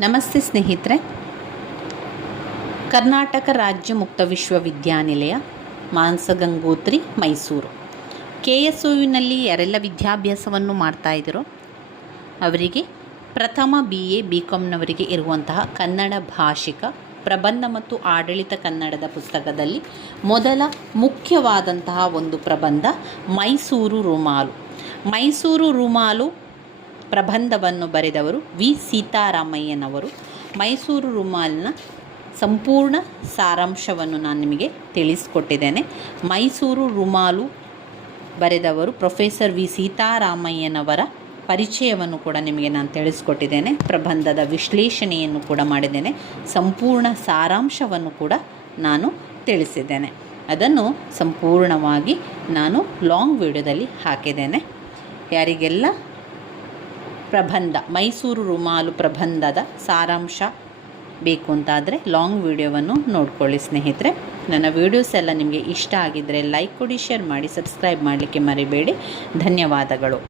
ನಮಸ್ತೆ ಸ್ನೇಹಿತರೆ. ಕರ್ನಾಟಕ ರಾಜ್ಯ ಮುಕ್ತ ವಿಶ್ವವಿದ್ಯಾನಿಲಯ, ಮಾನಸಗಂಗೋತ್ರಿ, ಮೈಸೂರು. ಕೆ ಎಸ್ ಯುನಲ್ಲಿ ಯಾರೆಲ್ಲ ವಿದ್ಯಾಭ್ಯಾಸವನ್ನು ಮಾಡ್ತಾ ಇದ್ದೀರೋ? ಅವರಿಗೆ ಪ್ರಥಮ ಬಿ ಎ ಬಿ ಕಾಮ್ನವರಿಗೆ ಇರುವಂತಹ ಕನ್ನಡ ಭಾಷಿಕ, ಪ್ರಬಂಧ ಮತ್ತು ಆಡಳಿತ ಕನ್ನಡದ ಪುಸ್ತಕದಲ್ಲಿ ಮೊದಲ ಮುಖ್ಯವಾದಂತಹ ಒಂದು ಪ್ರಬಂಧ ಮೈಸೂರು ರುಮಾಲು. ಮೈಸೂರು ರುಮಾಲು ಪ್ರಬಂಧವನ್ನು ಬರೆದವರು ವಿ. ಸೀತಾರಾಮಯ್ಯನವರು. ಮೈಸೂರು ರುಮಾಲ್ನ ಸಂಪೂರ್ಣ ಸಾರಾಂಶವನ್ನು ನಾನು ನಿಮಗೆ ತಿಳಿಸ್ಕೊಟ್ಟಿದ್ದೇನೆ. ಮೈಸೂರು ರುಮಾಲು ಬರೆದವರು ಪ್ರೊಫೆಸರ್ ವಿ. ಸೀತಾರಾಮಯ್ಯನವರ ಪರಿಚಯವನ್ನು ಕೂಡ ನಿಮಗೆ ನಾನು ತಿಳಿಸ್ಕೊಟ್ಟಿದ್ದೇನೆ. ಪ್ರಬಂಧದ ವಿಶ್ಲೇಷಣೆಯನ್ನು ಕೂಡ ಮಾಡಿದ್ದೇನೆ. ಸಂಪೂರ್ಣ ಸಾರಾಂಶವನ್ನು ಕೂಡ ನಾನು ತಿಳಿಸಿದ್ದೇನೆ. ಅದನ್ನು ಸಂಪೂರ್ಣವಾಗಿ ನಾನು ಲಾಂಗ್ ವಿಡಿಯೋದಲ್ಲಿ ಹಾಕಿದ್ದೇನೆ. ಯಾರಿಗೆಲ್ಲ ಪ್ರಬಂಧ, ಮೈಸೂರು ರುಮಾಲು ಪ್ರಬಂಧದ ಸಾರಾಂಶ ಬೇಕು ಅಂತಾದರೆ ಲಾಂಗ್ ವಿಡಿಯೋವನ್ನು ನೋಡ್ಕೊಳ್ಳಿ ಸ್ನೇಹಿತರೆ. ನನ್ನ ವಿಡಿಯೋಸ್ ಎಲ್ಲ ನಿಮಗೆ ಇಷ್ಟ ಆಗಿದ್ದರೆ ಲೈಕ್ ಕೊಡಿ ಶೇರ್ ಮಾಡಿ ಸಬ್ಸ್ಕ್ರೈಬ್ ಮಾಡಲಿಕ್ಕೆ ಮರಿಬೇಡಿ. ಧನ್ಯವಾದಗಳು.